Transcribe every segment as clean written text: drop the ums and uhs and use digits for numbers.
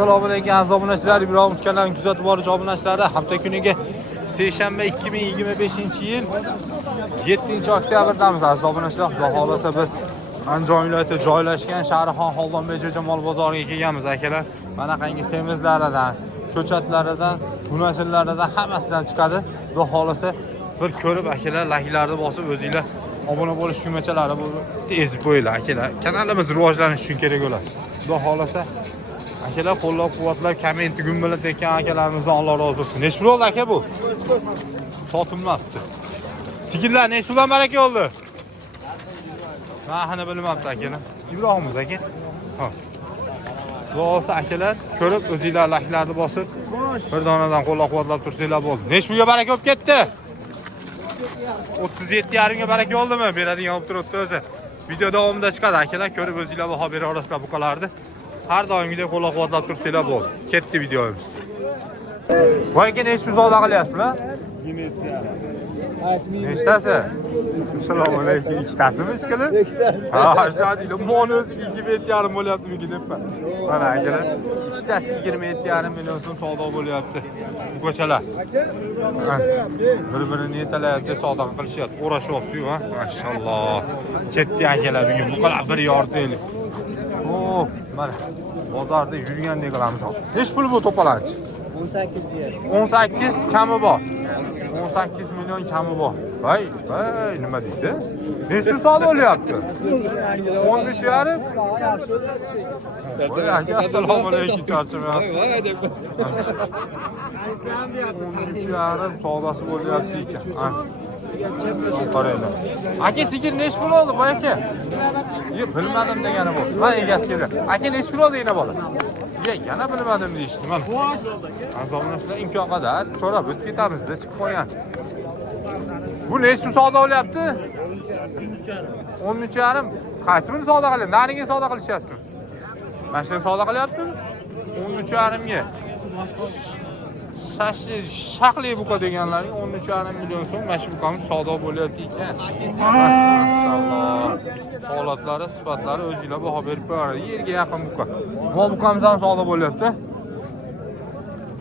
Assalomu alaykum aziz obunachilar, Ibrohim kanalining kuzatib borish obunachilari. Hafta kuniga seshanba 2025-yil 7-oktябrdamiz aziz obunachilar. Xudo xolasa biz Andijon viloyatida joylashgan Sharixon Xoldonbek Jo'jamol bozoriga kelganmiz akalar. Mana qangi semizlaridan, ko'chatlaridan, bunachillaridan hammasidan chiqadi. Xudo xolasa bir ko'rib akalar, like'larni bosib o'zingizlar obuna bo'lish ko'machalari bu ezib qo'yinglar akalar. Kanalimiz rivojlanishi uchun kerak bo'ladi. Xudo xolasa akalar qo'llab-quvvatlab, komment gumbilab tekkan akalarimizdan Alloh rozi bo'lsin. Nechta bo'ldi aka bu? Sotilmasdi. Sigirlar nechtadan baraka oldi? Mahini bilmabdi akalar. Ibrohimiz aka. Ha. Xudosa akalar ko'rib o'zingizlar like'larni bosib, bir donadan qo'llab-quvvatlab tursanglar bo'ldi. Nechtaga baraka olib ketdi? 37,5 ga baraka oldimi? Beradigan olib turibdi o'zi. Video davomida chiqadi akalar, ko'rib o'zingizlar baho bera olasizlar bu qalarni. Har doimgidek qo'llab-quvvatlab tursanglar bo'ldi. Ketdi videomiz. Voyga nechta savdo qilyapsizlar? Nechtasi? Assalomu alaykum. Ikkitasimi ishqilib? Ha, shunday. Mono'siga 2,5 bo'lyapti debman. Mana akalar, ikkitasi 27,5 million so'm savdo bo'lyapti. Bu ko'chalar. Bir-birini yetalayapti, savdo qilishyapti. O'rashyapti-ku, ha. Mashalloh. Ketdi akalar bugun bu qala 1 yortaylik. Oh, mana bozorda yurgandek qilamiz. Nech pul bu to'palanchi? 18 kami bor. 18 million kami bor. Voy, nima deydi? Nechta savdo bo'lyapti? 13,5. Voy, assalomu alaykum charchamayapsiz. 13,5 savdosi bo'lyapti ekan. Qaranglar. Aka sigir nech pul oldi bu aka? Bilmadim degani bu. Mana egasi keldi. Aka nech pul oldi yana bola? Yana bilmadim deyishdi. Mana. Azoblanishlar imkon qadar so'rab o'tib ketamizda chiqib qo'ygan. Bu nech pul savdo bo'lyapti? 13,5. Qaysi savdo qilyapti? Nariga savdo qilishyapti. Mana shuni savdo qilyaptimi? 13,5 ga. Shaqli buqa deganlaring 13,5 million so'm mana shu buqamiz savdo bo'lyapti ekan. Maşallah. Holatlari, sifatlari o'zingizlar baho berib qo'yasiz. Yerga yaqin buqa. Bu buqamiz ham savdo bo'lyapti.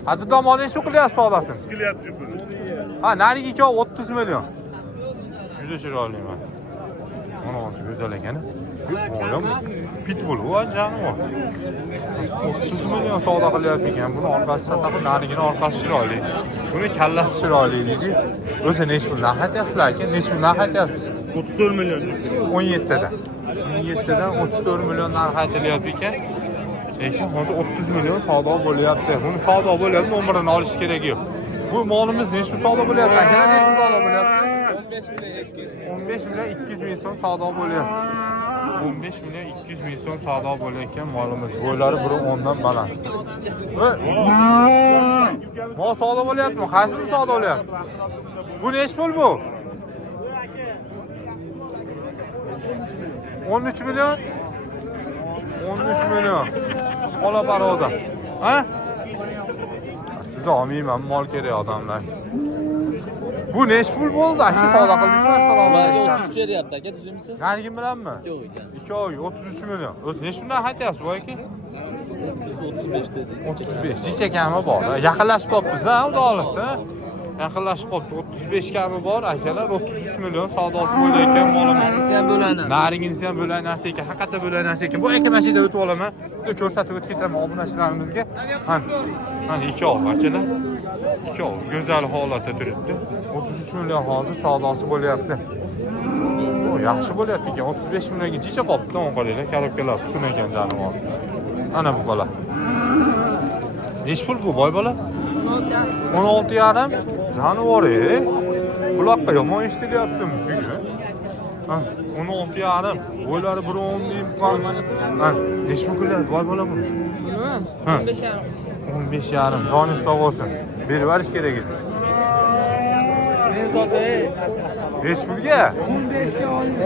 Hadi tomoni nech qilyapsiz savdosin? Qilyapti bu. Ha, nariga ikkovi 30 million. Juda chiroyli mana. Mana o'zi go'zal ekan. O'ylam pitbull va janovar. 30 million savdo qilyapti ekan. Buni orqasi sataqa, narigini orqasi chiroyli. Buni kallasi chiroyli deydi. O'zi nech pul naqatyapsizlar aka? Nech pul naqatyapsiz? 34 million. 17dan. 17dan 34 million narx aytilyapti ekan. Lekin hozir 30 million savdo bo'lyapti. Buni savdo bo'lyapti, nomerini olish kerak yo'q. Bu molimiz nech pul savdo bo'lyapti? Aka nech pul savdo bo'lyapti? 15 million 200 ming so'm savdo bo'lyapti. 15 million 200 ming so'm savdo bo'layotgan molimiz. Bo'ylari 1.10 dan baland. Mol savdo bo'lyaptimi? Qaysi bir savdo bo'lyapti? Bu nech pul bu? 13 million. 13 million. Ola baroda. Ha? Siz olmayman, mol kerak odamlar. Bu nech pul bo'ldi? Aka savdo qildingizmi? Assalomu alaykum. 33 beryapti aka, tuzimsiz? Narigi bilanmi? Yo'q ekan. 2 33 million. O'zi nech bundan aytyapsiz bu aka? 35 dedi. 35. Necha kami bor? Yaqinlashib qopmiz-a, xudo xolasa. Yaqinlashib qopdi. 35 kami bor akalar, 33 million savdosi bo'layotgan molimiz. Nargisi ham bo'ladi. Narigisi ham bo'lay narsa ekan, haqiqatda bo'lay narsa ekan. Bu aka mashina o'tib olaman. Buni ko'rsatib o'tib ketaman obunachilarimizga. Mana ikkovi akalar. Ikkovi go'zal holatda turibdi. 33 million hozir savdosi bo'lyapti. O, yaxshi bo'lyapti ekan. 35 millionga jicha qopdi, o'n qaranglar, korobkalar butun ekan jonivor. Ana bu bola. Nech pul bu boy bola? 16,5. Jonivor, Buloqqa yomon eshitilyaptimi bugun? 16,5. Bo'ylari 1.10 deb qolgan. Nech pul qilyapti boy bola buni? 15,5. Joningiz sog' bo'lsin. Berib olish kerak edi. Nech pulga?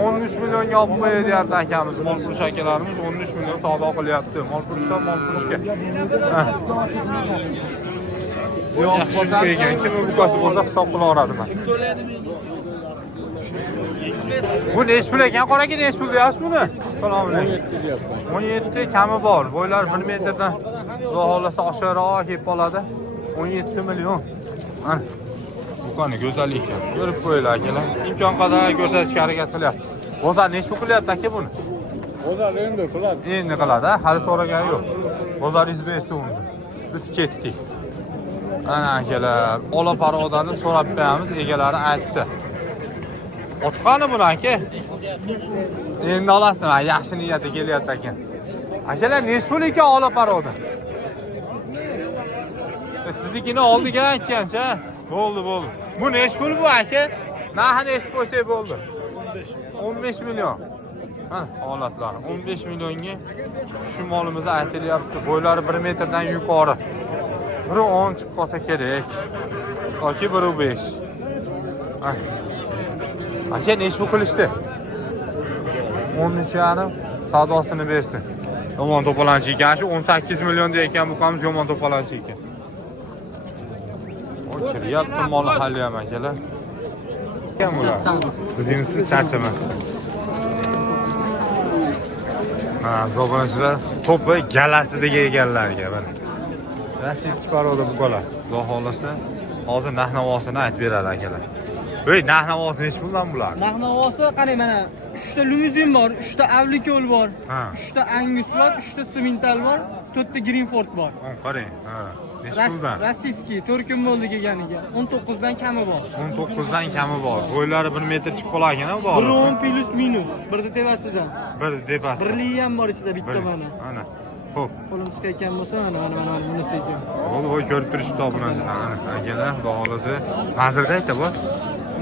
13 millionga olib qo'yay deyapti akamiz. Molpurush akalarimiz 13 million savdo qilyapti. Molpurushdan molpurushga. Yaxshi qo'ygan. Kim buqasi bo'lsa hisob qila olaman. Bu nech pul ekan? Qoraga nech pul deyapsiz buni? Assalomu alaykum. 17 kami bor. Bo'ylar 1 metrdan Xudo xolasa oshiqroq kelib qoladi. 17 million. Mana do'koni go'zal ekan. Ko'rib qo'yinglar akalar. Imkon qadar ko'rsatishga harakat qilyapmiz. Bozor nechta qilyapti aka buni? Bozor endi qiladi. Endi qiladi, hali so'ragani yo'q. Bozoringiz bersa unda. Biz ketdik. Ana akalar, ola parodani so'rab beramiz, egalari aytsa. Otqani buni aka? Endi olasizmi? Yaxshi niyatda kelyapti ekan. Akalar, nech pul ekan ola paroda? Siznikini oldiga aytgancha. Bo'ldi. Bu nech pul bu aka? Narxini eshitib qo'ysak bo'ldi. 15 million. Mana holatlari 15 millionga shu molimiz aytilyapti. Bo'ylari 1 metrdan yuqori. Biri 10 chiqib qolsa kerak. Yoki biri 5. Aka nech pul qilishdi? 13,5 savdosini bersin. Yomon to'polonchi ekan. Shu 18 million degan bu qamiz yomon to'polonchi ekan. Kiryapti mol hali ham akalar. Siz charchamasdan. Zo'bonchilar to'pi galasiga egallarga mana. Rossiyskiy paroda bu bola. Xudo xolasa hozir narx-navosini aytib beradi akalar. Voy, narx-navosi nech puldan bular? Narx-navosi qarang mana 3 ta limuzin bor, 3 ta Avlikol bor, 3 ta Angus bor, 3 ta Simental bor, 4 ta Greenford bor. Qarang. Nech puldan? Rossiyskiy 4 kun bo'ldi kelganiga. 19 dan kami bor. 19 dan kami bor. Bo'ylari 1 metr chiqib qolarkan, xudo Biri xolasa. 10 plus minus, birda tepasidan. Bir depasi. Birligi ham bor ichida bitta mana. Ana. Xo'p. Qo'lim chiqayotgan bo'lsa, mana bunisi ekan. Bo'ldi, voy ko'rib turishdi bunasi. Ana, akalar, xudo xolasa. Manzil qayerda bu?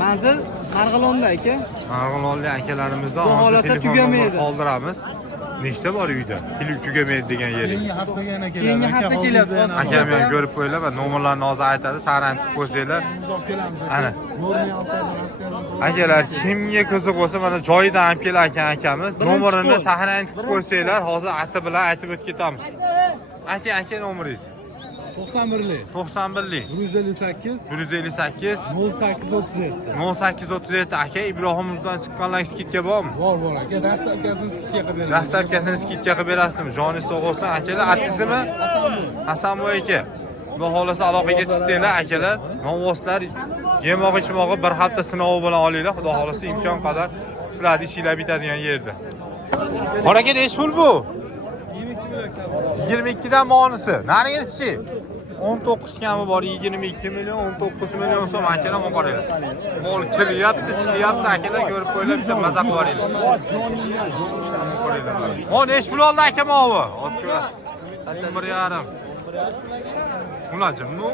Manzil Marg'ilonda aka. Marg'ilonli akalarimizdan Bu hozir holatda telefon tugamaydi. nomer qoldiramiz. Nechta bor uyda? Tugamaydi degan yeri. Keyingi hafta kelyapti. Akam ham ko'rib qo'yinglar va nomerlarni hozir aytadi, sarantib qo'ysanglar. Ana. Akalar, kimga qiziq bo'lsa, mana joyidan olib kelar ekan akamiz. Nomerini sahrantib qo'ysanglar, hozir ati bilan aytib o'tib ketamiz. Aka nomeringiz? 91lik. 91lik. 158 158 0837. 0837 aka Ibrohimimizdan chiqqanlar skidga bormi? Bor aka. Dastavkasini skidga qilib beramiz. Dastavkasini skidga qilib berasizmi? Joningiz sog' bo'lsin akalar. Atingizmi? Hasanboy aka. Xudo xolasa aloqaga chiqsanglar akalar, novvoslar yemoq ichmog'i bir hafta sinovi bilan olinglar. Xudo xolasa imkon qadar sizlarni ishinglar bitadigan yerda. Qoraga nech pul bu? 22 dan monisi. Narigisi 19 kami bor, 22 million, 19 million so'm akalar qaranglar. Mol kiryapti, chiqyapti akalar, ko'rib qo'yinglar, bitta maza qilib yuboringlar. O nech pul oldi aka movi? 11,5. Unajimmi?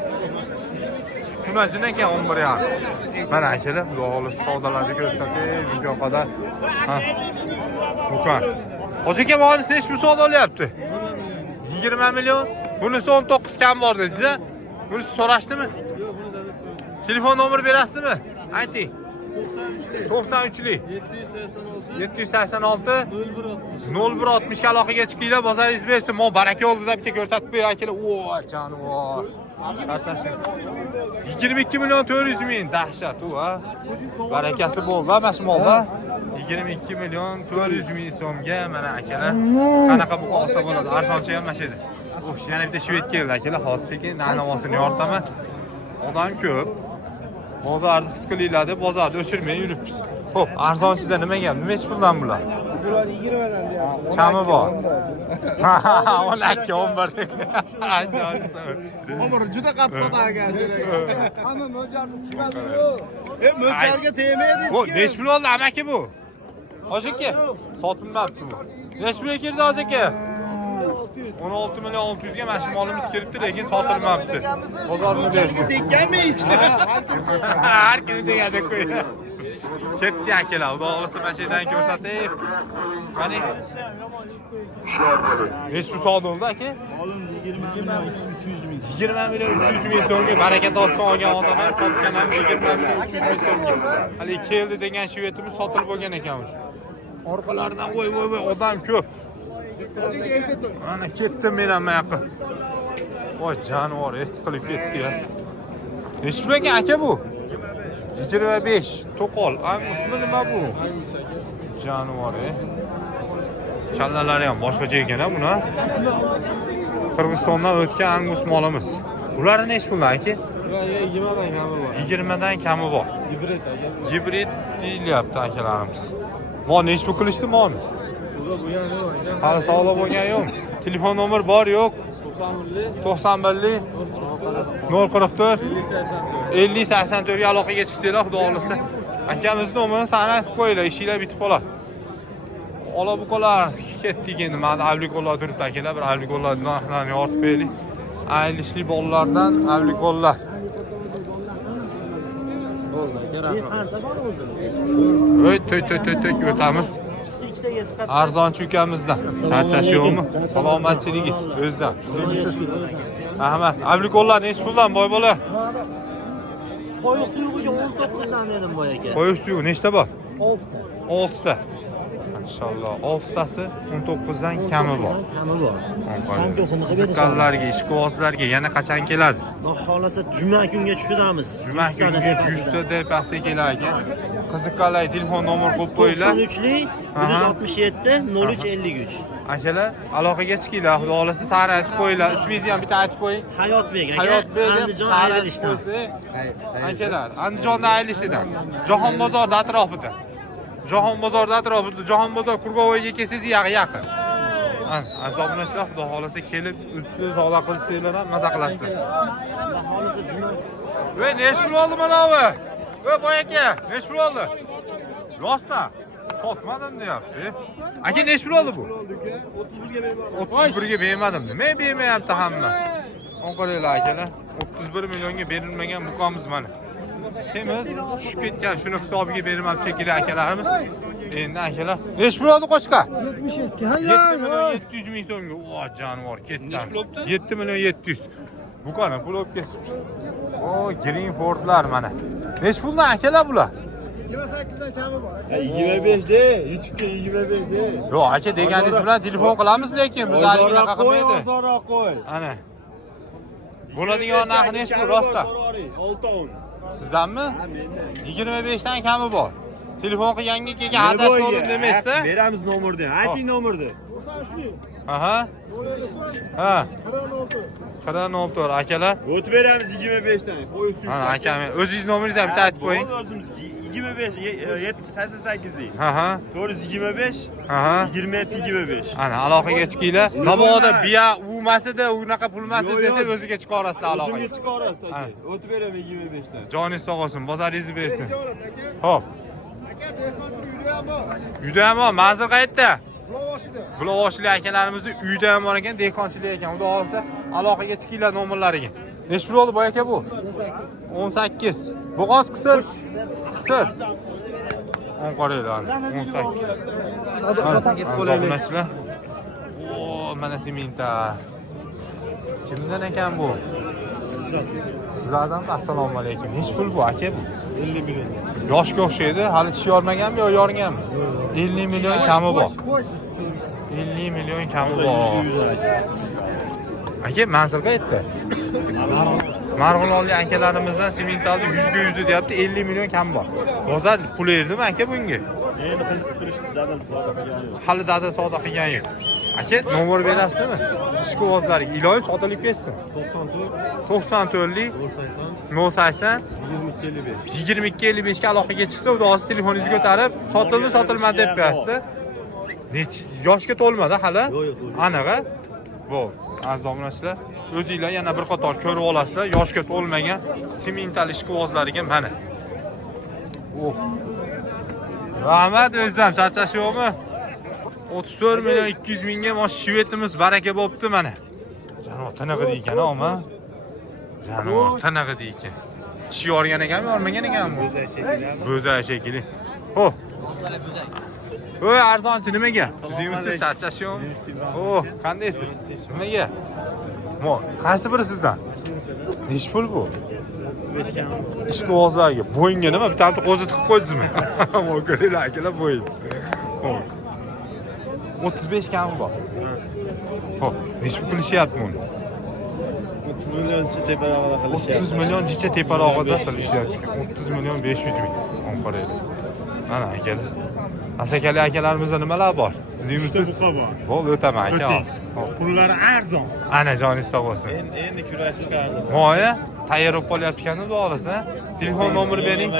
Unajin ekan 11,5. Mana akalar, xudo xolasa savdolarni ko'rsatib, imkon qadar. Do'kon. Hozirga molisi nech pul savdo olyapti? 20 million. Bunisi 19 kam bor dedingiz-a? Bunisi so'rashdimi? Telefon nomer berasizmi? Ayting. 93lik 786 0160 ga aloqaga chiqinglar, bozoringiz bersin. Mo baraka oldi deb ko'rsatib qo'y akalar. O, jonivor. 22 million 400 ming, dahshat u, ha. Barakasi bo'ldi, mana shu molda. 22 million 400 ming so'mga mana akalar. Qanaqa bu olsa bo'ladi? Arzoncha ham mashina. O'sh, yana bitta shved keldi akalar. Hozir sekin narx-navosini yoritaman. Odam ko'p. Bozorni his qilinglar deb bozorda o'chirmay yuribmiz. Xo'p, arzonchida nima gap? Nima ish puldan bular? Bular 20 dan deyapti. Chami bor. Ha, 12 11. Umr juda qattiq sotagan kerak. Hamma mo'jarni chiqadi-ku. Mo'jarga tegmaydi. Bu nech pul oldi amaki bu? Hozirki sotilmabdi bu. Nech pulga kirdi hozirki? 16 million 600 ga mana shu molimiz kiribdi, lekin sotilmabdi. Bozorni berdi. Tekkanmi hech? Har kuni deganda qo'yadi. Ketdi akalar, xudo xolasa mana shu yerdan ko'rsatib. Qani? Nech pul savdo bo'ldi aka? 20 million 300 ming. 20 million 300 ming so'mga baraka topsin olgan odam ham sotgan ham 20 million 300 ming so'mga. Hali keldi degan shvetimiz sotilib bo'lgan ekan o'sha. Orqalaridan voy odam ko'p. Ana ketdim men ham yoqqa. Voy jonivor, qilib ketdi-ya. Nech pul ekan aka bu? 25. To'qol. Angusmi nima bu? Jonivor, Kallalari ham boshqacha ekan-a buni. Qirg'izistondan o'tgan Angus molimiz. Ular nech puldan aka? 20 dan kami bor. Gibrid deyilyapti akalarimiz. Mol nech pul qilishdi molni? Hali sog'lom bo'lgan yo'q. Telefon nomer bor yo'q? 91 044 50 84 ga aloqaga chiqsanglar, xudo xolisa. Akamiz nomerini sana aytib qo'yinglar, ishinglar bitib qoladi. Ola buqalar ketdik endi. Mana avliqollar turibdi akalar, bir avliqollardan narxlarni yoritib beraylik. Aylishli bog'lardan avliqollar. Voy, to'y o'tamiz. Arzonchi ukamizdan. Charchash yo'qmi? Salomatchiligingiz o'zdan. Rahmat. Avliqollar nech puldan boy bola? Qo'yiq suyug'iga 19 dan dedim boy aka. Qo'yiq suyug'i nechta bor? 6 ta. 6 ta. Inshaalloh 6 tasi 19 dan kami bor. Kami bor. Qiziqqanlarga, ishqibozlarga yana qachon keladi? Xudo xolasa juma kunga tushiramiz. Juma kuniga 100 ta depasi kelar ekan. Qiziqqanlar telefon nomer qo'yib qo'yinglar. 93lik 167 0353. Akalar, aloqaga chiqinglar. Xudo xolasa sari aytib qo'yinglar. Ismingizni ham bitta aytib qo'ying. Hayotbek aka. Hayotbek deb Andijon sari ayrilishdan. Akalar, Andijonda ayrilishidan. Jahon bozorida atrofida. Jahon bozorida atrofida, Jahon bozor Kurgovoyga kelsangiz yaqin. Aziz obunachilar, xudo xolasa kelib, ustiga savdo qilsanglar ham maza qilasizlar. Xudo xolasa juma. Voy, nech pul oldi mana bu? Voy, boy aka, nech pul oldi? Rostdan sotmadim deyapti. Aka, nech pul oldi bu? 31 ga bermadim. Men bermayapti hamma. Onqaraylar akalar, 31 millionga berilmagan buqamiz mana. Semiz tushib ketgan, shuni hisobiga bermabdi shekilli akalarimiz. Endi akalar, nech pul oldi qo'chqa? 72. 7 million 700 ming so'mga. O, jonivor ketdi. 7 million 700. Bu qani pul olib ketibdi. O, Greenfordlar mana. Nech puldan akalar bular? 28 dan kami bor. 25 de, YouTube'ga 25 de. Yo'q, aka deganingiz bilan telefon qilamiz, lekin biz haliga unaqa qilmaydi. Ozoroq qo'y. Ana. Bo'ladigan narxi nech pul rostdan? 6 10. Sizdanmi? 25 dan kami bor. Telefon qilganga kelgan adashmadim demaysiz? Beramiz nomerni. Ayting nomerni. 93lik Aha. 054 Ha. 46. Qiran olib akalar. O't beramiz 25 dan. Qo'y suv. Mana akam, o'zingiz nomeringizni ham bitta aytib qo'ying. O'zimiz 25 88 deydi. Aha. 425 Aha. 27 25. Ana aloqaga chiqinglar. Naboda biya umasida, unaqa pulmasida desa o'ziga chiqarasizlar O'zimga aloqaga. chiqarasiz aka. O't beraman 25 dan. Joningiz sog' bo'lsin, bozoringizni bersin. Tijorat aka. Xo'p. Aka dehqonchilik uyda ham bor. Uyda ham bor, manzil qayerda? Bulovoshida. Bulovoshli akalarimizni uyda ham bor ekan, dehqonchilik ekan. Xudo xolsa aloqaga chiqinglar nomerlariga. Nech pul oldi boy aka bu? 18. Bo'g'oz qisir. Qisir. On qaraylar. 18. Obunachilar. O, mana seminta. Kimdan ekan bu? Sizlardanmi? Assalomu alaykum. Nech pul bu aka bu? 50 million. Yoshga o'xshaydi. Hali tish yormaganmi yo yorganmi? 50 million kami bor. 50 million kami bor. Aka, manzil qayerda? Marg'ilonlik akalarimizdan sementalni 100 ga 100 deyapti, 50 million kam bor. Bozor pul erdimi aka bunga? Endi qiziqib turishdi, dadam savdo qilgan yo'q. Hali dada savdo qilgan yo'q. Aka, nomer berasizmi? Ishqibozlarga iloyim sotilib ketsin. 94 lik 080 2255 ga aloqaga chiqsa, o'zi telefoningizni ko'tarib, sotildi, sotilmadi deb berasiz. Nech yoshga to'lmadi hali? Aniq-a? Bu, aziz obunachilar, o'zingizlar yana bir qator ko'rib olasizlar, yoshga to'lmagan semental ishqibozlariga mana. Oh. Rahmat o'zim, charchash yo'qmi? 34 million 200 mingga mosh shvetimiz baraka bo'pti mana. Janor tiniqi ekan, ama. Janor tiniqi ekan. Tish yorgan ekanmi, yormagan ekanmi? Bo'zak shekilli. Xo'p. Voy, arzonchi nimaga? Sizmisiz, charchash yo'qmi? Oh, qandaysiz? Nimaga? Mo, qaysi biri sizdan? Nech pul bu? 35 kam. Ishqibozlarga bo'yinga nima bitta qo'zi tiqib qo'ydingizmi? Mo, ko'ringlar akalar bo'yin. Xo'p. 35 kam bor. Xo'p, nech pul qilishyapti buni? 30 millionchi teparog'ida qilishyapti. 30 million jicha teparog'ida qilishyapti. 30 million 500 ming. On qaraylik. Mana akalar. Asakali akalarimizda nimalar bor? Tuzyapsiz. buqa bor. Bo'ldi, o'taman aka. O'tdingiz. Hop. Pullari arzon. Ana joningiz sog' bo'lsin. Endi kurak chiqardim. Moya tayyor bo'lib qolyapti-kanda, xudo xolasa. Telefon nomeri bering.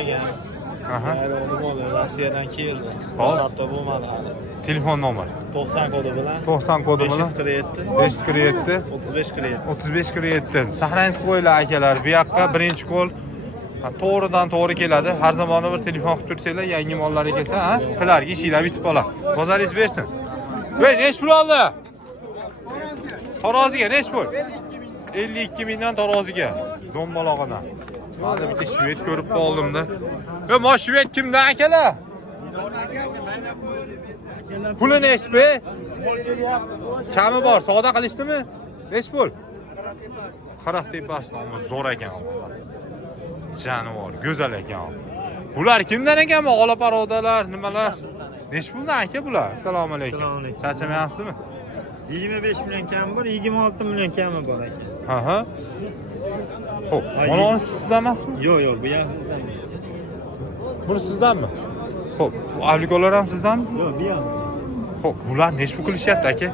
Aha. Rossiyadan keldi. Hop. Hatto bo'lmadi hali. Telefon nomeri. 90 kodi bilan 90 kodi bilan 547 547 35 47. 35 47. Saqlanib qo'yinglar akalar. Bu yoqqa birinchi qo'l to'g'ridan to'g'ri keladi. Har zamon bir telefon qilib tursanglar, yangi mollarga kelsa, ha, sizlarga ishinglar bitib qoladi. Bozoringiz bersin. Voy, nech pul oldi? Taroziga nech pul? 52 mingdan taroziga. Do'mbalog'idan. Mana bitta shved ko'rib qoldim-da. Mo shved kimdan akalar? Puli nech be? Kami bor, savdo qilishdimi? Nech pul? 40 tepasidan zo'r ekan. Jonivor, go'zal ekan. Bular kimdan ekan bu ola parodalar, nimalar? Nech puldan aka bular? Assalomu alaykum. Assalomu alaykum. Charchamayapsizmi? 25 million kami bor, 26 million kami bor ekan. Ha. Xo'p, mana sizdan emasmi? Yo'q, bu ham Buni sizdanmi? Xo'p, bu avlikolar ham sizdanmi? yo'q, bu ham. Xo'p, bular nech pul qilishyapti aka?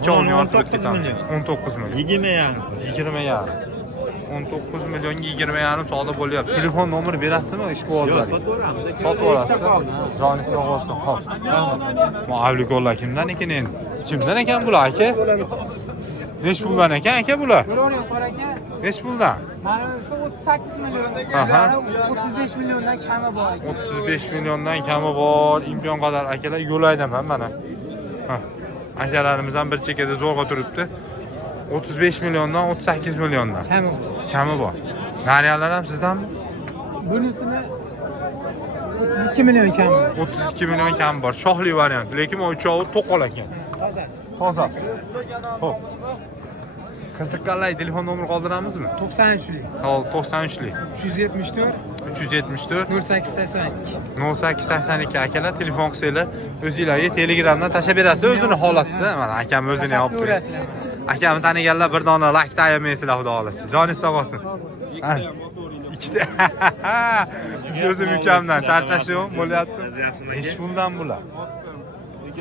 2 Ular million turib 19 ketamiz. million. 19 million. 20 yarim. 20 yarim. 19 millionga 20 yarim savdo bo'lyapti. Telefon nomeri berasizmi? Ishga Yo'q, olib sotvoramiz. Sotib olasiz. Joningiz sog' bo'lsin. Xo'p. Bu avlikolar kimdan ekan endi? Kimdan ekan bular aka? Nech puldan ekan aka bular? Birovning qora aka. Nech puldan? Manisi 38 million. Aha. 35 milliondan kami bor ekan. 35 milliondan kami bor. Imkon qadar akalar yo'laydaman mana. Ha. Akalarimiz ham bir chekada zo'rg'a turibdi. 35 milliondan 38 milliondan Kami bor. kami bor. Nariyalar ham sizdanmi? Bunisini 32 million kami bor. 32 million kami bor. Shohli variant, lekin o uchovi to'qol ekan. Toza. Xo'p. Qiziqqanlar telefon nomeri qoldiramizmi? 93lik. Hol 93lik 374 374 0882. 0882 akalar telefon qilsanglar o'zingizlarga Telegramdan tashlab berasiz o'zini holatida. Mana akam o'zini olib qo'ydi. Akamni taniganlar bir dona like ayamaysizlar, xudo xolasa. Joningiz sog' bo'lsin. Ikkita. O'zim ukamdan charchashim bo'lyapti. Ish bundan bular.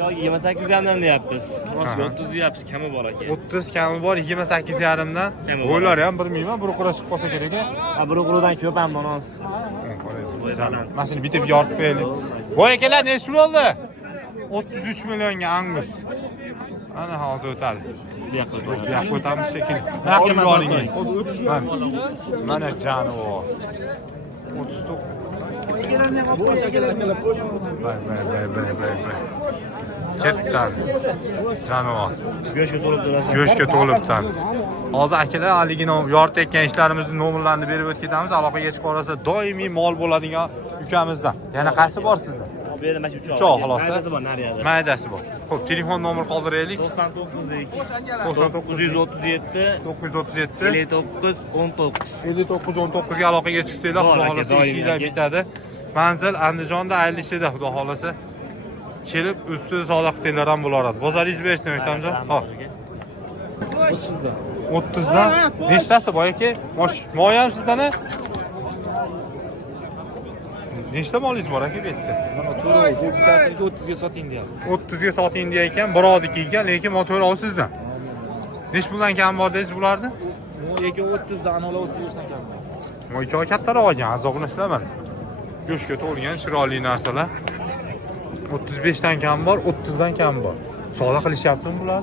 Yo'q, 28 yarimdan deyapmiz. Rostga 30 deyapsiz, kami bor ekan. 30 kami bor, 28 yarimdan. Bo'ylari ham 1 mingmi? Bir qura chiqib qolsa kerak. Ha, bir o'g'ridan ko'p ham monos. Mana shuni bitib yorib qo'yaylik. Voy akalar, nech pul oldi? 33 millionga Angus. Ana hozir o'tadi. Bu yoqqa Bu yoqqa o'tamiz shekilli. Naqd oling. Mana jonivor. 39. Bay. Ketdan. Jonivor. Go'shga to'lib turadi. Go'shtga to'libdan. Hozir akalar haligini yoritib aytgan ishlarimizni nomerlarini berib o'tib ketamiz. Aloqaga chiqib olsa doimiy mol bo'ladigan ukamizdan. Yana qaysi bor sizda? Bu yerda mana shu Uchoq, xolos. Maydasi bor nariyada. Maydasi bor. Xo'p, telefon nomer qoldiraylik. 937 937 59 19. 59 ga aloqaga chiqsanglar, xudo xolasa ishinglar bitadi. Manzil Andijonda Aylishida, xudo xolasa. Kelib ustida savdo qilsanglar ham bo'laradi. Bozoringiz bersin, O'ktamjon. Xo'p. 30 dan nechtasi bor aka? Moy ham sizdan a? Nechta molingiz bor aka bu yerda? Mana to'rov, bu bittasiga 30 ga soting deyapti. 30 ga soting deyotgan, birodniki ekan, lekin motor sizdan. Nech puldan kam bor dedingiz bularni? Yoki 30 dan, anolar 30 versan kam. Moy kattaroq olgan, azobini ishlaman. Go'shtga to'lgan chiroyli narsalar. 35 dan kam bor, 30 dan kam bor. Savdo qilishyaptimi bular?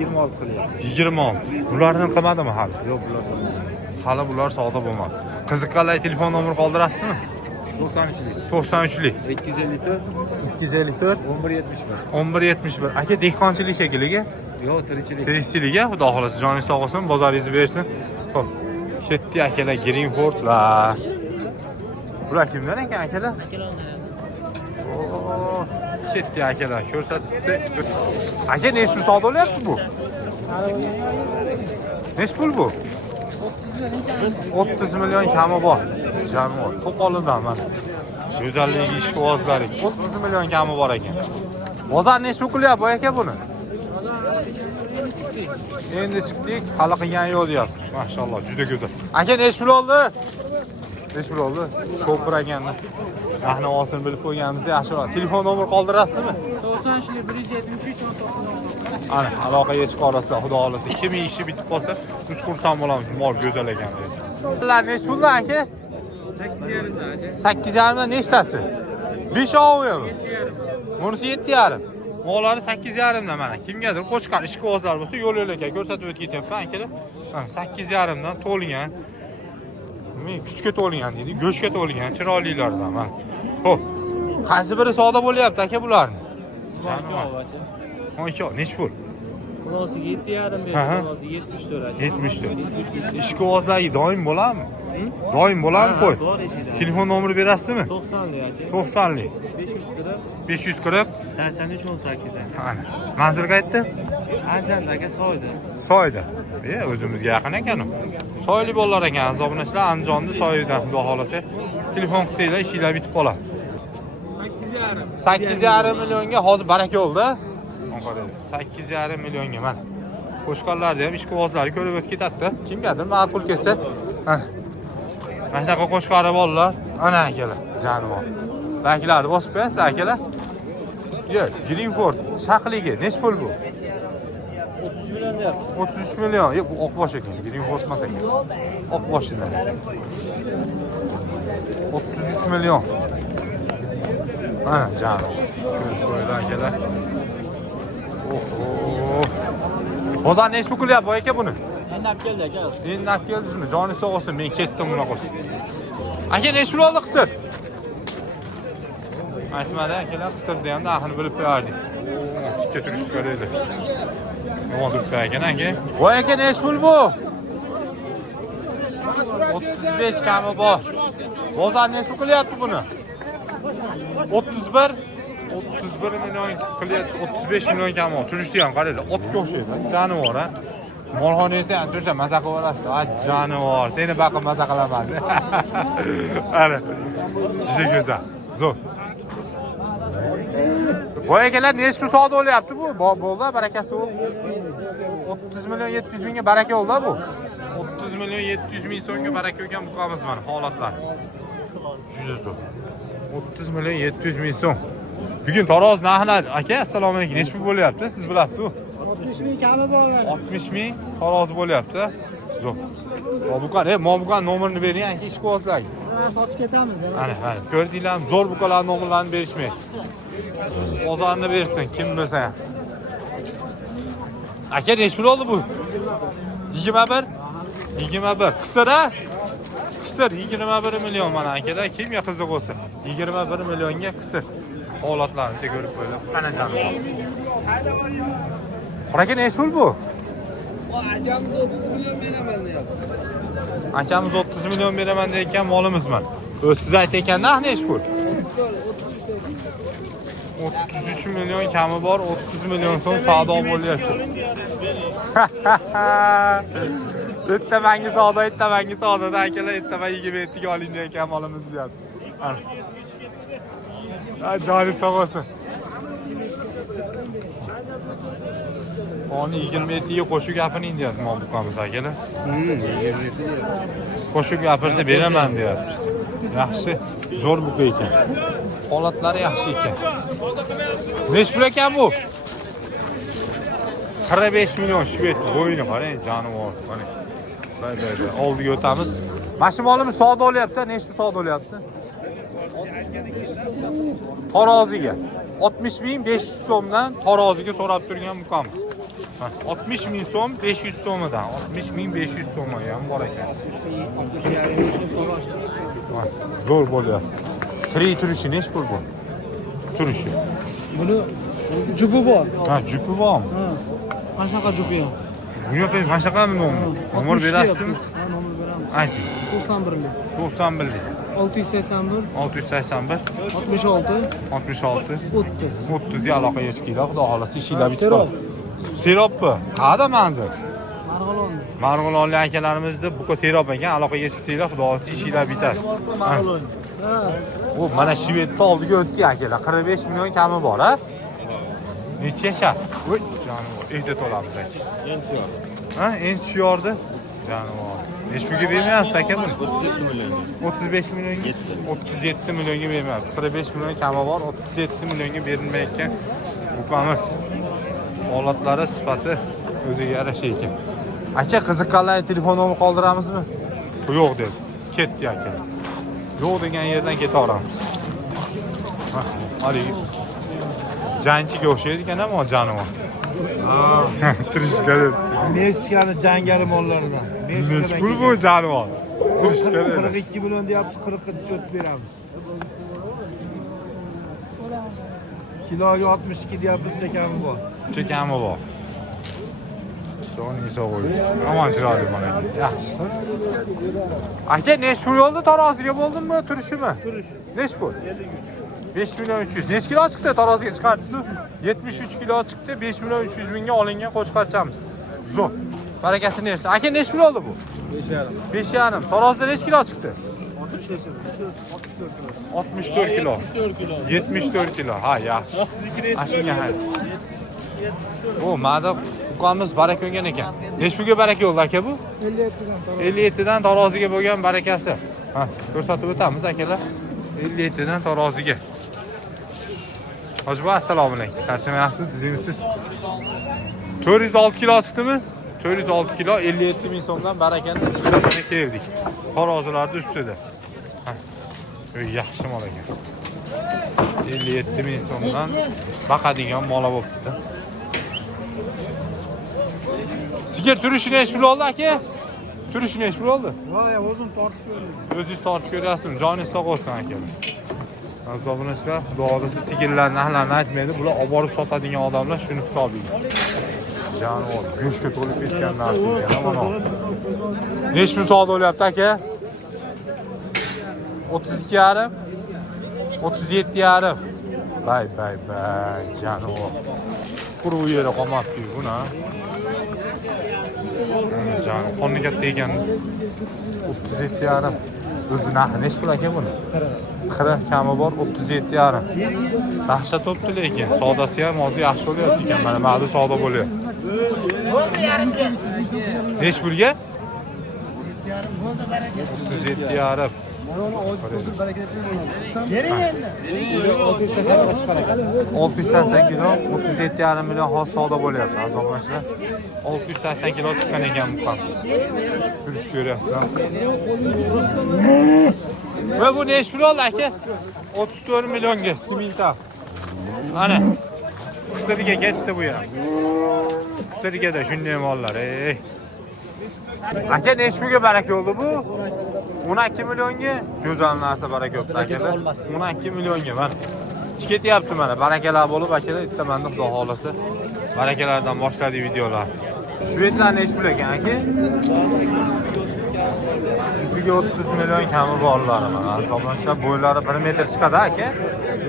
26 qilyapti. 20. Bularning qilmadimi hali? Yo'q, bular savdo. Hali bular savdo bo'lmadi. Qiziqqanlar telefon nomeri qoldirasizmi? 93lik. 93lik 254 254 1171. 1171. Aka dehqonchilik shekiliga, Yo'q, tirikchilik. tirikchiligiga, xudo xolasa joningiz sog' bo'lsin, bozoringizni bersin. Xo'p. Ketdi akalar, Greenfordlar. Bular kimdan ekan akalar? Oo, ketdi akalar, ko'rsatdi. Aka nech pul savdo bo'lyapti bu? Nech pul bu? 30 million kami bor. Jonivor, to'qolidan mana. Go'zalligi, ishqibozlari 30 million kami bor ekan. Bozor nech pul qilyapti bu aka buni? Endi chiqdik, hali qilgan yo'q deyapti. Mashalloh, juda go'zal. Aka nech pul oldi? Nech pul oldi? Ko'pir ekanda. Ahni olsin bilib qo'yganimizda yaxshiroq. Telefon nomer qoldirasizmi? 90'lar 173 19. Ana aloqaga chiqarasizlar, xudo xolasa. Kimning ishi bitib qolsa, biz xursand bo'lamiz. Mol go'zal ekan. Ular nech puldan aka? 8,5 dan nechtasi? 5 ovuyami? Bunisi 7,5. Mollari 8,5 dan mana. Kimgadir qo'chqar ishga o'zlar bo'lsa, yo'l yo'lakay ko'rsatib o'tib ketyapman akalar. 8,5 dan to'lgan. Men kuchga to'lgan deydi, go'shtga to'lgan, chiroylilardan mana. Xo'p. Qaysi biri savdo bo'lyapti aka bularni? 12, nech pul? Bunosiga 7,5 berdi, bunosiga 74. 74. Ishga o'zlari doim bo'ladimi? Doim bo'ladimi qo'y? Bor eshida. Telefon nomeri berasizmi? 90lik aka. 90lik. 540 540. 83 18. Ana. Manzilga aytdi? Anjanda aka Soyda. Soyda. O'zimizga yaqin ekan u. Soyli bolalar ekan, azoblanishlar Andijonda Soydan, xudo xolasa. Telefon qilsanglar ishinglar bitib qoladi. 8,5 millionga hozir baraka yo'lda. 8,5 millionga mana. Qo'shqonlarni ham ishga o'zlari ko'rib o'tib ketadi. Kimgadir ma'qul kelsa, mana shunaqa qo'shqari bolalar, ana akalar, jonivor. Banklarni bosib qo'yasiz akalar. Yo'q, Greenford shaqligi nech pul bu? 33 million deyapti. 33 million. Yo'q, bu oqbosh ekan. Greenford emas ekan. Oqboshidan. 33 million. Mana jonivor. Ko'rib qo'yinglar akalar. Oho. Bozor nech pul qilyapti aka buni? Endi olib keldi aka. Endi olib keldingizmi? Joni sog' bo'lsin, men ketdim bunaqa bo'lsa. Aka nech pul oldi qisir? Aytmadi akalar, qisirni ham narxini bilib qo'yardik. Tikka turish kerak edi. Nima turibdi ekan aka? Voy aka nech pul bu? 35 kami bor. Bozor nech pul qilyapti buni? 31 million qilyapti, 35 million kam bor. Turishdi ham qaranglar, otga o'xshaydi. Jonivor ha. Molxonangizda ham tursa maza qilib olasiz. A jonivor, seni baqib maza qilaman. Ana. Juda go'zal. Zo'r. Voy akalar, nech pul savdo bo'lyapti bu? Bo'ldi, barakasi u. 30 million 700 mingga baraka bo'ldi bu. 30 million 700 ming so'mga baraka bo'lgan buqamiz mana holatlar. Juda zo'r. 30 million 700 ming so'm. Bugun taroz narxlar aka, assalomu alaykum. Nech pul bo'lyapti? Siz bilasiz-ku. 60 ming kami bor. 60 ming taroz bo'lyapti. Zo'r. Mobuqan, Mobuqan nomerini bering, aka ishga o'zlarga. Sotib ketamiz. Ana, ko'rdinglarmi? Zo'r buqalar nomerlarini berishmaydi. Bozorni bersin kim bo'lsa ham. Aka nech pul oldi bu? 21. 21. Qisir a? Qisir 21 million mana akalar, kimga qiziq bo'lsa. 21 millionga qisir. Holatlarni ko'rib qo'yinglar. Qana jonivor. Aka nech pul bu? Akamiz 30 million beraman deyapti. Akamiz 30 million beraman deyotgan molimiz mana. Siz aytayotganda nech pul? 33 million kami bor, 30 million so'm savdo bo'lyapti. Ertamangi savdo, ertamangi savdoda akalar, ertaman 27 ga oling degan molimiz deyapti. Ana. Joni sog' bo'lsin. Oni 27 ga qo'shib gapiring deyapti mol buqamiz akalar. 27. Qo'shib gapirsa beraman deyapti. Yaxshi, zo'r buqa ekan. Holatlari yaxshi ekan. Nech pul ekan bu? 45 million shved bo'yni qarang, jonivor. Qarang. Bayda, oldiga o'tamiz. Mana molimiz savdo bo'lyapti, nechta savdo bo'lyapti? Taroziga 60 ming 500 so'mdan taroziga so'rab turgan buqamiz. 60 ming so'm 500 so'midan 60 ming 500 so'mga ham bor ekan. Zo'r bo'lyapti. Kiri turishi nech pul bu? Turishi. Buni jupi bor. Ha, jupi bormi? Ha. Mana shunaqa jupi ham. Bunaqa mana shunaqami nomer? Nomer berasizmi? Ha, nomer beramiz. Ayting. 91lik. 91lik. 681 681 66 66 30. 30 ga aloqaga chiqinglar, xudo xolasa ishinglar bitib qoladi. Siropmi? Qayerda manzil? Marg'ilon. Marg'ilonlik akalarimizni buqa sirop ekan, aloqaga chiqsanglar, xudo xolasa ishinglar bitadi. Bu mana Shvedda oldiga o'tdi akalar. 45 million kami bor, ha? Necha yashar? Voy, jonivor, ehtiyot olamiz aka. Ha, endi yordi. Jonivor. Nech pulga bermayapsiz aka buni? 35 millionga. 37 millionga bermayapsiz. 45 million kami bor, 37 millionga berilmayotgan Ukamiz holatlari sifati o'ziga yarasha ekan. Aka qiziqqanlar telefon nomer qoldiramizmi? Yo'q dedi. Ketdi aka. Yo'q degan yerdan ketaveramiz. Hali janchiga o'xshaydi ekan ama jonivor. Tirishkari. Meksikani jangari mollaridan. Nech pul bu jonivor? Tirishkari. 42 million deyapti, 40 ga tushib beramiz. Kiloga 62 deyapti, chekami bor. Chekami bor. Jo'ni so'g'il. Aman chiroyli mana. Yaxshi. Aka nech pul oldi taroziga bo'ldimmi, turishimi? Turish. Nech pul? 5 million 300. Nech kilo chiqdi taroziga chiqardingiz? 73 kilo chiqdi, 5 million 300 mingga olingan qo'shqarchamiz. Zo'r. Barakasi nechta? Aka nech pul oldi bu? 5,5. 5,5. Tarozida nech kilo chiqdi? 64 kilo. 74 kilo. Ha, yaxshi. Ashunga hay. O, ma'da uqamiz baraka bo'lgan ekan. Nech pulga baraka bo'ldi aka bu? 57 dan taroziga bo'lgan barakasi. Ha, ko'rsatib o'tamiz akalar. 57 dan taroziga. Hojiboy, assalomu alaykum. Charchamayapsiz, tizimsiz. 406 kilo chiqdimi? 406 kilo 57 ming so'mdan barakani bizlarga keldik. Tarozilarda ustida. Yaxshi mol ekan. 57 ming so'mdan baqadigan mola bo'libdi. Sigir turishi nech pul oldi aka? Turishi nech pul oldi? Voy, o'zim tortib ko'rdim. O'zingiz tortib ko'ryapsizmi? Joningiz sog' bo'lsin aka. Azoblanishlar, xudoolisi sigirlarni ahlarni aytmaydi. Bular olib borib sotadigan odamlar shuni hisobiga. Jonivor, go'shtga to'lib ketgan narsa ekan, mana. Nech pul savdo bo'lyapti aka? 32,5, 37,5. Bay, jonivor. Quruq yeri qolmabdi buni. Jon, qonni katta ekan. 37,5. O'zi narxi nech pul aka buni? 40 kami bor, 37,5. Dahshat o'pdi lekin, savdosi ham hozir yaxshi bo'lyapti ekan. Mana ma'lum savdo bo'lyapti. Nech pulga? 37,5. 680 kilo, 37,5 million hozir savdo bo'lyapti, azoblanishlar. 680 kilo chiqqan ekan bu ham. Ko'rish ko'ryapsizlar. Va bu nech pul oldi aka? 34 millionga siminta. Mana qisirga ketdi bu ham. Qisirgada shunday mollar, ey. Aka nech pulga baraka bo'ldi bu? 12 millionga go'zal narsa baraka bo'ldi akalar. 12 millionga mana. Ketyapti mana. Barakalar bo'lib akalar, bitta menda xudo xolasa barakalardan boshladik videolar. Shvedlar nech pul ekan aka? Jupiga 30 million kami borlari mana. Hisoblanishlar bo'ylari 1 metr chiqadi aka.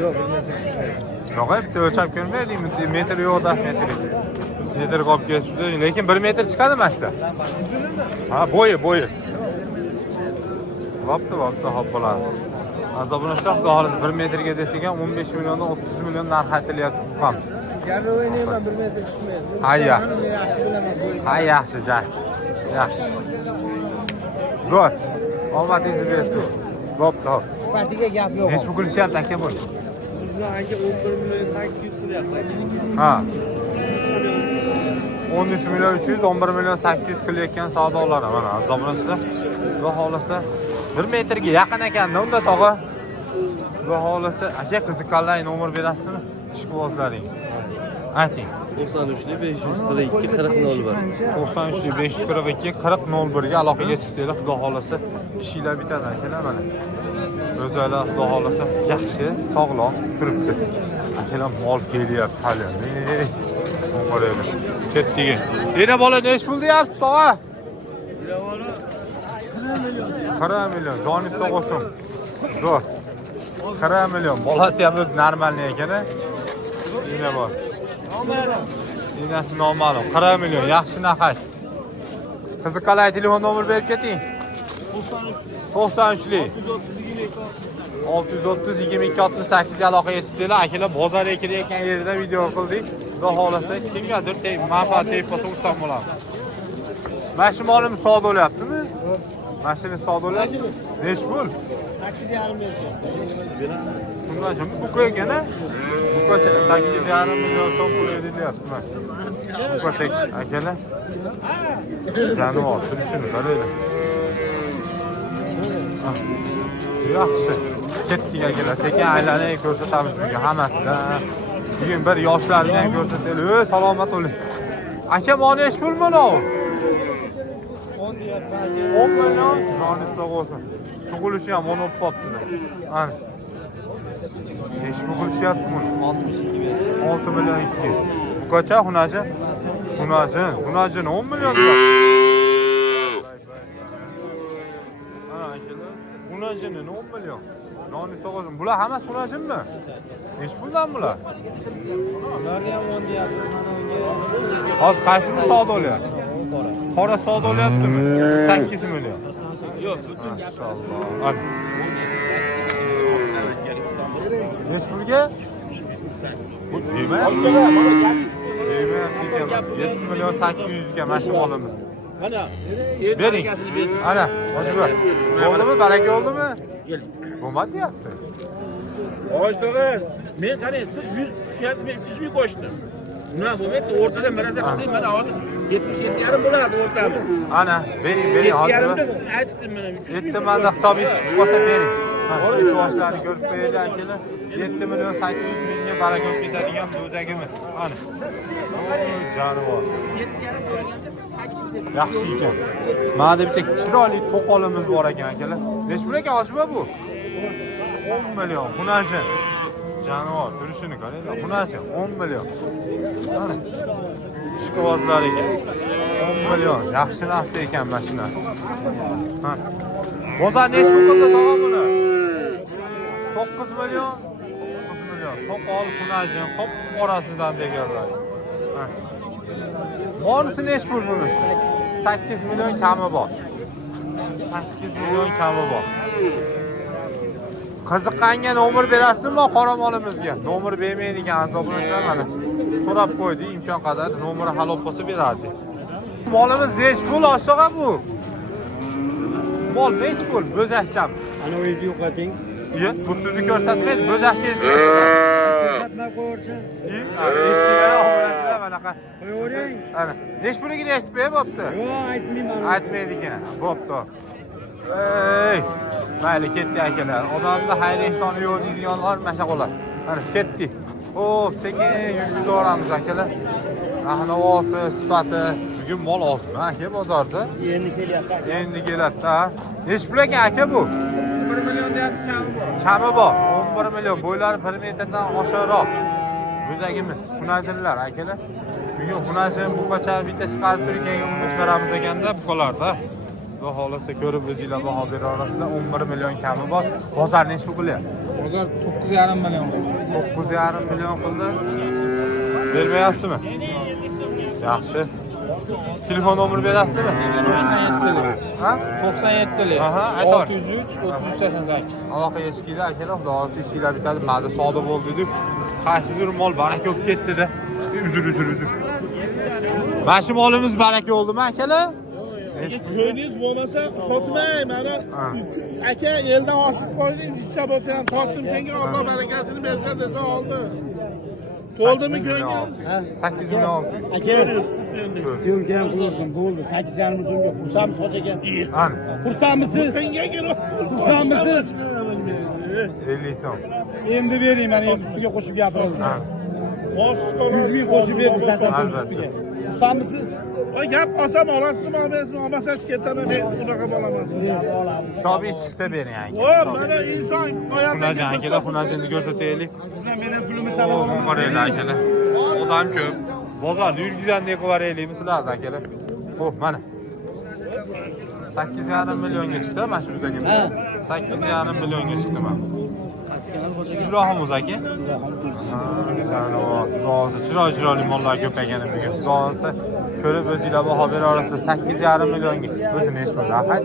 Yo'q, 1 metr chiqmaydi. Yo'q, bitta o'lchab ko'rmaydingmi? Metr yo'q-da, metr. Metr qolib ketibdi, lekin 1 metr chiqadi mana. Ha, bo'yi. Vaqti hop bo'ladi. Azoblanishlar xudo xolasa 1 metrga desak ham 15 milliondan 30 million narx aytilyapti buqamiz. Garrovayni ham 1 metr chiqmaydi. Ha, yaxshi, yaxshi. Zo'r. Omadingiz bersin. Bo'pti, hop. Sifatiga gap yo'q. Nech pul qilishyapti aka buni? Bizlar aka 11 million 800 qilyapti aka. Ha. 13 million 300, 11 million 800 qilayotgan savdolar mana azoblanishlar. Xudo xolasa 1 metrga yaqin ekanda unda tog'a. Xudo xolasa aka qiziqqanlar nomer berasizmi? Ishqibozlaring. Ayting. 93 542 40 01. 93 542 40 01 ga aloqaga chiqsanglar, xudo xolasa ishinglar bitadi akalar mana. O'zinglar xudo xolasa yaxshi, sog'lom turibdi. Akalar mol kelyapti hali. Qaraylik. Ketdigi. Yana bola nech pul deyapti, tog'a? 40 million. Joningiz sog' bo'lsin. Zo'r. 40 million. Bolasi ham o'z normalniy ekan-a. Yana bor. Dinasi noma'lum. 40 million. Yaxshi narx. Qiziqqanlar telefon nomer berib keting. 93 lik. 630 22 68 ga aloqaga chiqsanglar, akalar bozorga kirayotgan yerda video qildik. Xudo xolasa kimgadir manfaat tegib qolsa xursand bo'lamiz. Mana shu molim savdo bo'lyaptimi? Mashina savdolar. Nechi pul? 8,5 million. Bundan kim bu ekan-a? Bu ko'cha 8,5 million so'm pul edilyapti. Bu ko'cha akalar. Janivor, turishini qaraydi. Yaxshi. Ketdik akalar. Sekin aylanay ko'rsatamiz bunga hammasidan. Bugun bir yoshlarni ham ko'rsataylik. Salomat bo'ling. Aka, mana nechi pul mana? 10 deyapman. 10 million. Jonisi bo'lsin. Tug'ilishi ham o'nib qopti. Ana. Nechi pul qilishyapti buni? 6 million 200. Bu qancha xunaji? Xunajini 10 million deyapti. Ana akalar, xunajini 10 million. Jonisi bo'lsin. Bular hammasi xunajinmi? Nechi puldan bular? Ularga ham 10 deyapman. Hozir qaysini savdo olyapti? Qora savdo olyaptimi? 8 million. Yo'q, Maşallah. Hadi. Nechi pulga? Bu bermayapti. Bermayapti. 7 million 800 ga mashina olamiz. mana Bering. Ana, hojiba. Bo'ldimi? Baraka oldimi? Bo'lmadi deyapti. Oshdig'i, men qarang, siz 100 tushyapsiz, men 300 ming qo'shdim. Nima bo'lmaydi? O'rtada marasa qilsak, mana hozir 77,5 bo'ladi o'rtamiz. Ana, bering, hozir. 7,5 da siz aytdim mana 300 ming. Yetti manda hisobingiz chiqib qolsa bering. Biz boshlarni ko'rib qo'yaylik akalar. 7 million 800 mingga baraka olib ketadigan bo'zagimiz. Ana. Oy, janivor. Yaxshi ekan. Mana bitta chiroyli to'qolimiz bor ekan akalar. Nechi pul ekan hojiba bu? 10 million. Xunaji. Janivor, turishini qaranglar. Xunaji 10 million. Ana. Ishqibozlar ekan. 10 million. Yaxshi narsa ekan mashina. Ha. Bozor nechi pul qildi tog'a buni? 9 million. 9 million. To'qol xunajin, qop orasidan deganlar. Ha. Bonus nechi pul buni? 8 million kami bor. 8 million kami bor. Qiziqqanga nomer berasizmi qoramolimizga? Nomer bermaydigan hisoblanishlar mana. So'rab qo'ydi, imkon qadar nomeri halol bo'lsa berardi. Molimiz nechi pul oshlig'a bu? Mol nechi pul? Bo'zakcham. Ana u yerga yo'qoting. Bu sizni ko'rsatmaydi, bo'zakchingiz. Ko'rsatmay qo'yarsan. Eshitdilar, obunachilar manaqa. Qo'yavering. Ana, nechi puliga eshitib bo'pti? Yo'q, aytmayman. Aytmaydigan. Bo'pti. Ey, mayli ketdi akalar. Odamda xayr ehsoni yo'q deydiganlar mana qo'lar. Ana ketdi. Xo'p, sekin yurgizamiz akalar. Ahvosi, sifati, bugun mol olsin aka bozorda. Endi kelyapti. Endi keladi-da. Nechi pul ekan aka bu? 1 million deyapsiz, kami bor. Kami bor. 11 million. Bo'ylari 1 metrdan oshiqroq. Bo'zagimiz, xunajinlar akalar. Bugun xunajin bu qacha bitta chiqarib turgan umid chiqaramiz ekanda bu qolarda. Xudo xolasa ko'rib o'zingizlar baho bera olasizlar. 11 million kami bor. Bozor nechi pul qilyapti? Bozor 9,5 million. 9,5 million qildi. Bermayapsizmi? Yaxshi. Telefon nomeri berasizmi? 97'lik. Ha? 97'lik. Aha, aytor. 603 388. Aloqa eshikida akalar, xudo xolasa eshiklar bitadi. Ma'da savdo bo'ldi deb. Qaysidir mol baraka olib ketdi-da. Uzr. Mana shu molimiz baraka oldimi akalar? Ko'ningiz bo'lmasa sotmay, mana aka eldan oshib qo'yding, ichsa bo'lsa ham sotdim senga, Alloh barakasini bersa desa oldi. To'ldimi ko'ngil? 8 million. Aka, syomka ham qilsin, bo'ldi. 8,5 so'mga xursandsiz hoch aka? Ana, Xursandmisiz? Senga kirib. Xursandmisiz? 50 so'm. Endi bering, mana endi ustiga qo'shib gapirildi. Ha, 100 ming qo'shib berdi sasan ustiga. Xursandmisiz? Voy gap olsam olasizmi, olmaysizmi? Olmasangiz ketaman, men unaqa bo'laman. hisobingiz chiqsa bering aka. O, mana inson Xunajin akalar, xunajinni ko'rsataylik. Meni pulimni O, salom. mo'maraylar akalar. Odam ko'p. Bozorda yurgizgandek qilib beraylikmi sizlarni akalar? Xo'p, mana. 8,5 millionga chiqdi mana shu bizagimiz. 8,5 millionga chiqdi mana. Ibrohim aka. Chiroyli mollar ko'paygan bugun. Xudosa ko'rib o'zingizlar baho bera olasizlar. 8,5 millionga. O'zini esmadi. Ahad.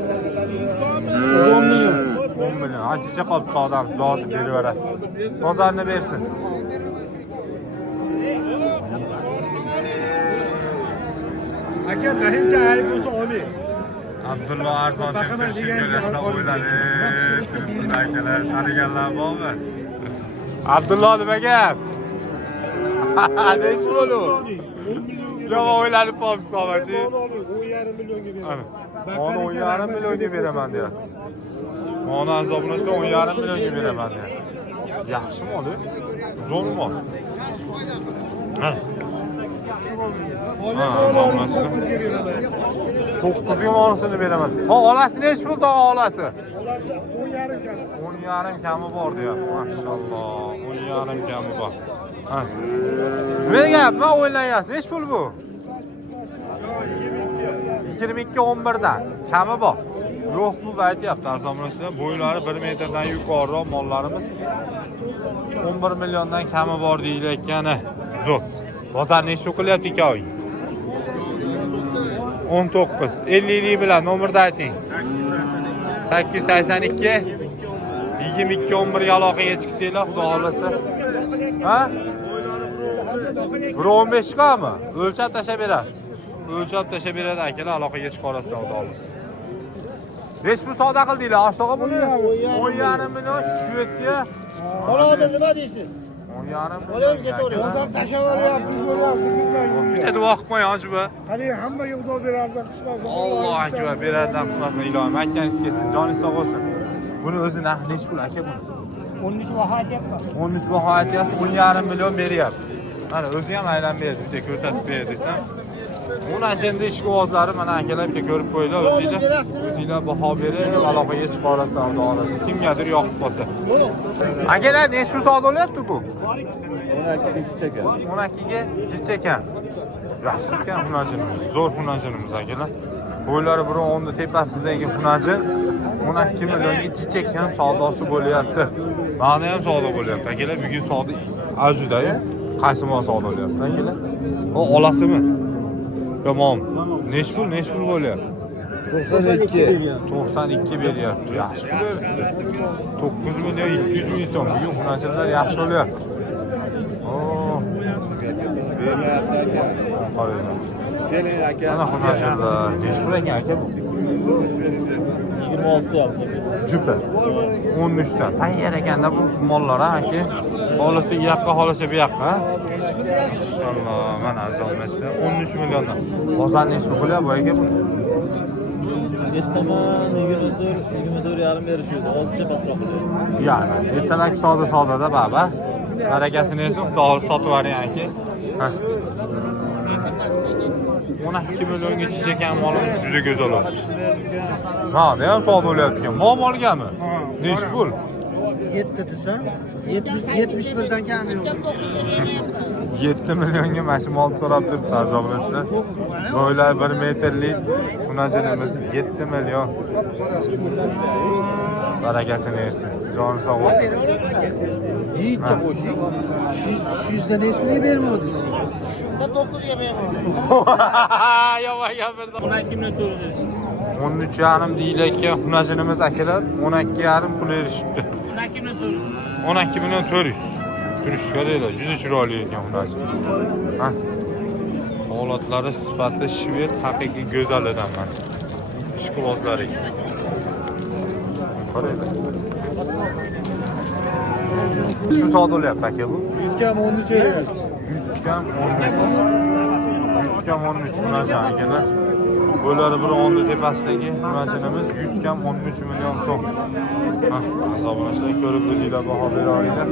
10 million. 10 million. Achicha qolibdi odam. Xudosi beraveradi. Bozorni bersin. aka, birinchi ayib bo'lsa olmang. Abdulla Arzon Shimkirishga o'yladi. Turibdi akalar, taniganlar bormi? Abdulla nima gap? Nech bo'lu? Yo'q, o'ylanib qolibsiz, omachi. 10,5 millionga beraman. Onu 10,5 millionga beraman deyapti. Mana azoblansa 10,5 millionga beraman deyapti. Yaxshi mol-ku. Zo'r mol. Ha. Azoblansa 9 monosini beraman. Ha, olasi nech pul tog'a olasi? Olasi 10,5 kami. 10,5 kami bor deyapti. Mashalloh, 10,5 kami bor. Ha. Nima gapmi? O'ylayapsiz. Nech pul bu? 22-11 dan kami bor. Yo'q pul aytyapti azoblansa. Bo'ylari 1 metrdan yuqoriroq mollarimiz 11 milliondan kami bor deyilayotgani. Zo'r. Bozor nech qilyapti ikaoy? 19. 50 bilan nomerni ayting. 882 22-11 aloqaga chiqsanglar, xudo xolasa. Ha? 15 qami? O'lchab tashlab berasiz. O'lchab tashlab beradi akalar, aloqaga chiqarasizlar, xudo xolasa. Nech pul savdo qildinglar? Oshto'g'a buni 10,5 million Shvedga. Qoladi nima deysiz? 10,5 million. Bozor tashlab olyapti, ko'ryapsiz. Bitta duo qilib qo'ying, hojiba. Qani hammaga xudo berardan qismasin. Alloh akbar, berardan qismasin ilohim. Aytganingiz kelsin, joningiz sog' bo'lsin. Buni o'zi narxi nech pul aka buni? 13 baho aytyapsan. 13 baho aytyapsiz, 10,5 million beryapti. Mana o'zi ham aylanib berdi, bitta ko'rsatib ber desam. Mana endi ishqibozlari mana akalar bitta ko'rib qo'yinglar, o'zinglar baho berib, aloqaga chiqarasizlar, xudo xolasa. Kimgadir yoqib qolsa. Akalar nech pul savdo bo'lyapti bu? 12 ga chichakan. 12 ga chichakan. Yaxshi ekan hunajinimiz, zo'r hunajinimiz akalar. Bo'ylari biri 10 ni tepasidagi hunajin 12 millionga chichakan savdosi bo'lyapti. Mana ham savdo bo'lyapti akalar. Bugun savdo avjida-yu. Qaysi mol savdo bo'lyapti akalar? O olasimi? Tamam. Nech pul bo'lyapti? 92 beryapti. Yaxshi pul. 9 million 200 ming so'm. Bugun hunajinlar yaxshi bo'lyapti. Bermayapti aka. Qaranglar. Keling aka. Ana hunajinlar nech pul ekan aka bu? 26 yaptı. Jupa. 13 dan. Tayyor ekanda bu mollar aka. Holisi bu yoqqa, holisi bu yoqqa. Maşallah, mana azoblasizlar. 13 milliondan. Bozor nech pul bo'lyapti bu aka buni? Yettaman 24 yarim berishdi. Ozcha pastroq qilyapti. Ya'ni ertalab savdo-savdoda baba. Barakasini bersin, xudo xolisa sotib yuboring aka. Ha. 12 millionga chichakan molimiz juda go'zal bo'ldi. Ha, bu ham savdo bo'lyapti ekan. Molgami? Nech pul? 7 desam 71 dan kam yo'q. 7 millionga mana shu mol so'rab turibdi azoblanishlar. Bo'ylari 1 metrlik hunajinimiz 7 million. Barakasini bersin. Joni sog' bo'lsin. Yiycha qo'shing. 100 dan nech pulga bermadingiz? 9 ga beraman. Yomon gapirdi. 12 minut o'rdi. 13,5 deyilayotgan hunajinimiz akalar 12,5 pul erishibdi. 12 minut o'rdi. 12 million 400. Turishga deylar, juda chiroyli ekan hunajin. Ha. Holatlari sifati shved haqiqiy go'zalidan mana. Ishqibozlari. Qaranglar. Shu savdo bo'lyapti aka bu? 100 kam 13 emas. 100 kam 13. 100 kam 13 hunajin akalar. Bo'ylari bir 10 ni tepasidagi hunajinimiz 100 kam 13 million so'm. Ha, hisoblashlar ko'rib o'zingizlar baho bera olinglar.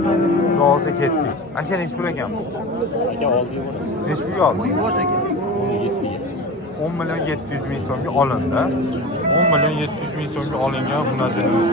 Rozi ketdik. Aka nech pul ekan bu? Aka oldi buni. Nech pulga oldingiz? 10 million 700 ming so'mga olindi. 10 million 700 ming so'mga olingan hunajinimiz.